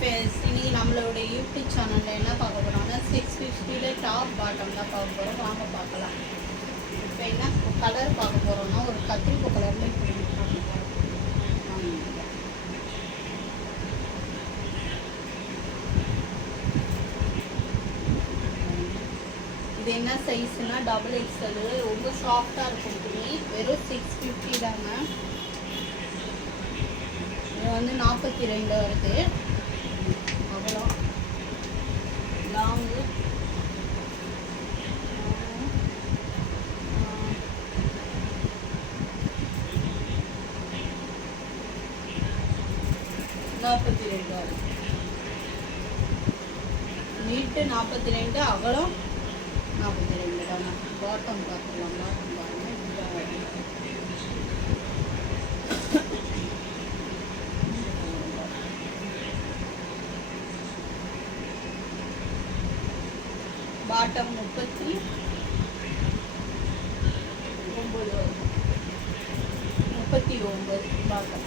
Face இன்னைக்கு நம்மளோட YouTube சேனலில் என்ன பார்க்க போகிறோம்னா 650 டாப் பாட்டம் தான் பார்க்க போகிறோம். வாங்க பார்க்கலாம். இப்போ என்ன கலர் பார்க்க போகிறோம்னா ஒரு கத்திரிப்பு கலரில் இப்படி பார்க்க போகிறோம். இது என்ன சைஸ்னா டபுள் எக்ஸல், ரொம்ப சாஃப்டாக இருக்கும் துணி. வெறும் 650 தாங்க. இது வந்து 42 வருது. அவ்வளோ லாங்கு 42 வருது. நீட்டு 42, அகலம் 42 தாங்க. பாட்டம் பார்த்துக்கலாம். பாட்டம் பாருங்கள். Bottom 39 bottom.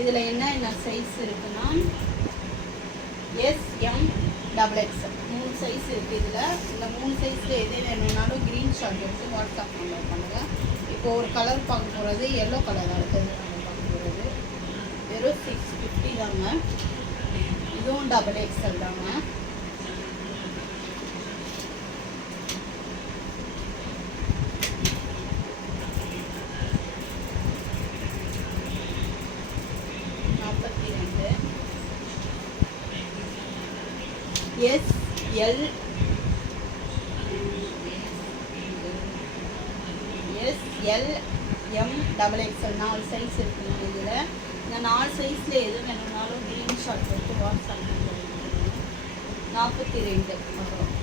இதில் என்ன சைஸ் இருக்குன்னா SM டபுள் எக்ஸல் 3 சைஸ் இருக்குது. இதில் இந்த 3 சைஸில் எது வேணும்னாலும் க்ரீன் ஷாட் எடுத்து வாட்ஸ்அப் நம்பர் பண்ணுங்கள். இப்போ ஒரு கலர் பார்க்க போகிறது எல்லோ கலர் அடுத்தது நம்ம பார்க்க போகிறது. வெறும் 650 தாங்க. இதுவும் டபுள் எக்ஸல் தாங்க. SLM டபுள் எக்ஸல் 4 சைஸ் இருக்குங்க. இதில் இந்த 4 சைஸில் எது வேணும்னாலும் க்ரீன் ஷாட் எடுத்து வாட்ஸ்அப் பண்ணுங்க. 42 அப்புறம்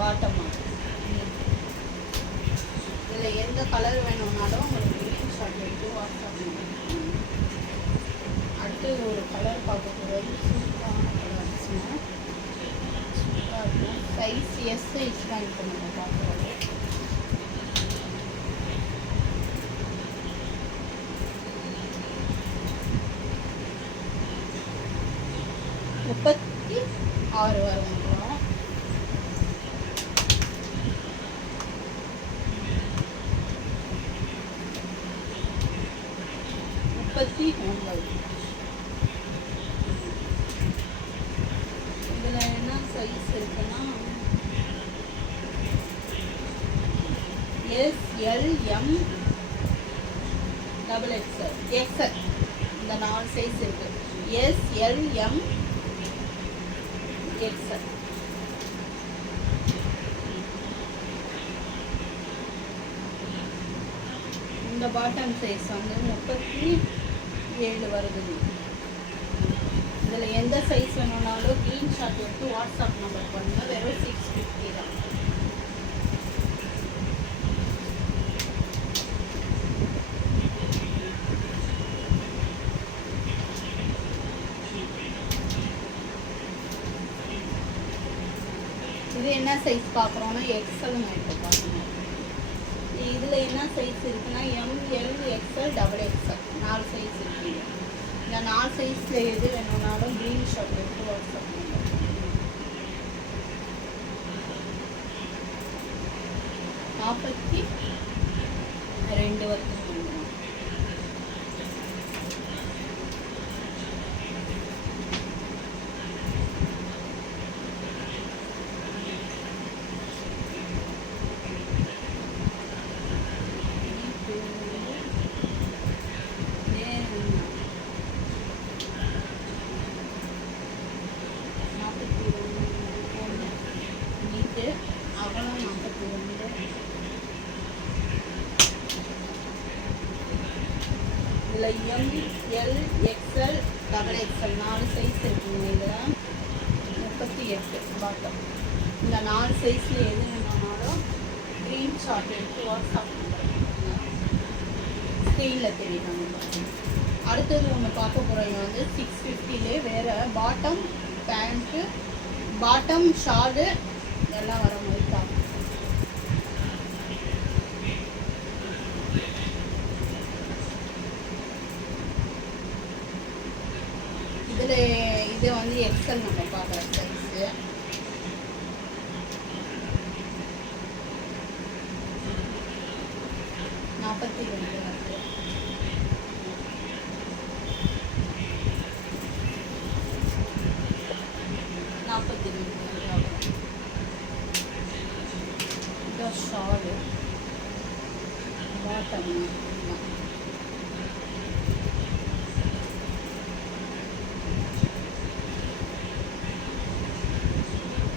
பாட்டம். இதில் எந்த கலர் வேணும்னாலும் உங்களுக்கு க்ரீன் ஷாட் எடுத்து வாட்ஸ்அப் பண்ணுங்க. அடுத்து ஒரு கலர் பார்க்க போகிறது சூப்பரான கலர்ஸ்ங்க. சூப்பராக இருக்கும். சைஸ் எஸ் சைஸ் தான் இப்போ நம்ம பார்க்குறது. முப்பத்தி 6 வரும். 39. இதில் என்ன சைஸ் இருக்குன்னா SLM டபுள் எக்ஸல் இந்த 4 சைஸ் இருக்கு. SLM XL. இந்த பாட்டம் சைஸ் வந்து 37 வருது. இதில் எந்த சைஸ் வேணும்னாலும் க்ரீன் ஷாட் எடுத்து வாட்ஸ்அப் நம்பர் பண்ணுங்க. வெறும் 650 தான். இது என்ன சைஸ் பார்க்குறோன்னா எக்ஸல் இப்போ பார்க்கணும். இதில் என்ன சைஸ் இருக்குன்னா ML XL double XL 4 size இருக்குது. இந்த 4 சைஸில் எது வேணும்னாலும் க்ரீன் ஷாட் எடுத்து வாட்ஸ்அப் பண்ணுங்க. 42 வருது. அகலம் 42. இதில் ML XL double XL 4 size இருக்குங்க. இதில் 38 பாட்டம். இந்த 4 சைஸில் எது வேணும்னாலும் க்ரீன் ஷாட் எடுத்து வாட்ஸ்அப் பண்ணுறேன். ஸ்க்ரீனில் தெரியும். அடுத்தது ஒன்று பார்க்க போகிறீங்க வந்து 650லே வேறு பாட்டம் பேண்ட்டு பாட்டம் ஷாலு எல்லாம் வர மாதிரி தான். இதில் இது வந்து எக்ஸல் நம்ம பார்க்குற சைஸு. நாற்பத்தி 42 இதான் ஷாலு பாட்டம்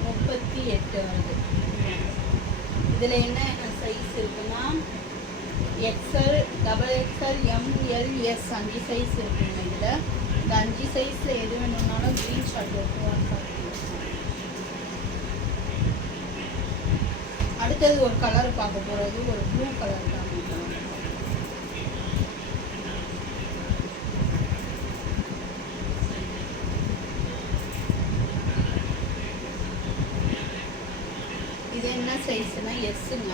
38 வருது. இதில் என்ன சைஸ் இருக்குன்னா XL double XL ML S 5 size இருக்குங்க. இதில் இந்த 5 சைஸில் எது வேணும்னாலும் க்ரீன் ஷார்ட் எடுத்து வாட்ஸ்அப். அடுத்தது ஒரு கலர் பார்க்க போகிறது ஒரு ப்ளூ கலர் தான். இது என்ன சைஸ்னா எஸ்ஸுங்க.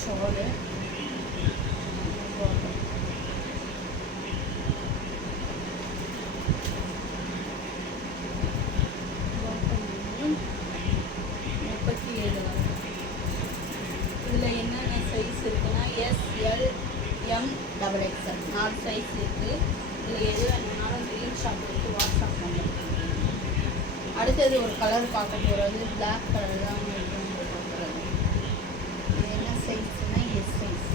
ஷாலு இதில் என்னென்ன சைஸ் இருக்குன்னா SL M double XL 4 size இருக்குது. இதில் எது வேணும்னாலும் க்ரீன் ஷாட் எடுத்து வாட்ஸ்அப் பண்ணுறேன். அடுத்தது ஒரு கலர் பார்க்க போகிறது பிளாக் கலர் தான் பார்க்குறது. இது என்ன சைஸ்னா எஸ் சைஸ்.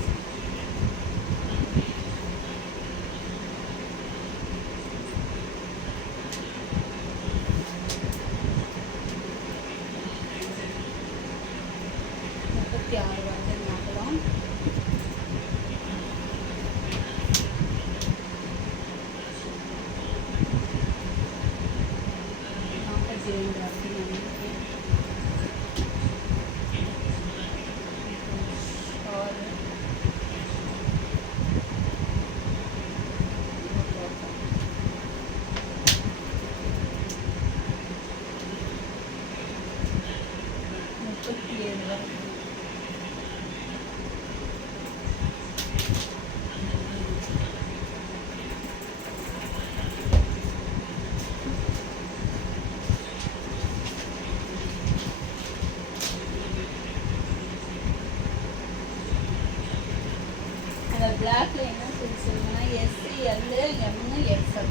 பிளாக்ல என்ன சைஸ் இருக்குன்னா எஸ்சி எல் எம்னு எக்ஸ்எல்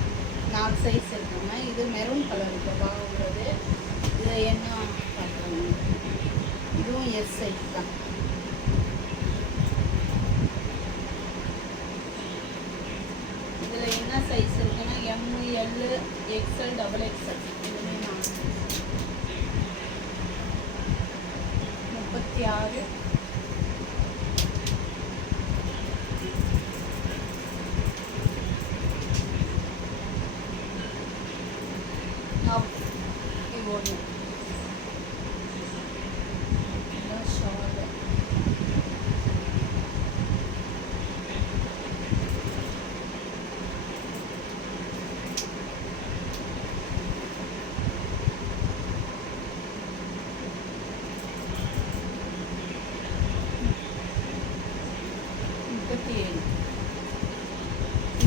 4 சைஸ் இருக்குங்க. இது மெரூன் கலர் இப்போ வாங்குறது. இது என்ன பார்க்குறோங்க, இதுவும் எஸ் சைஸ் தான். இதில் என்ன சைஸ் இருக்குன்னா எம்எல் எக்ஸ்எல் டபுள் எக்ஸ்எல். இதுவே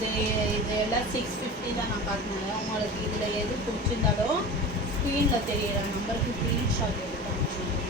36 இது எல்லாம் 650 தான் நான் காட்டினேன். உங்களுக்கு இதில் எது பிடிச்சிருந்தாலும் ஸ்க்ரீனில் தெரியிற நம்பருக்கு ஸ்க்ரீன்ஷாட் எடுத்து அனுப்பிச்சுடுங்க.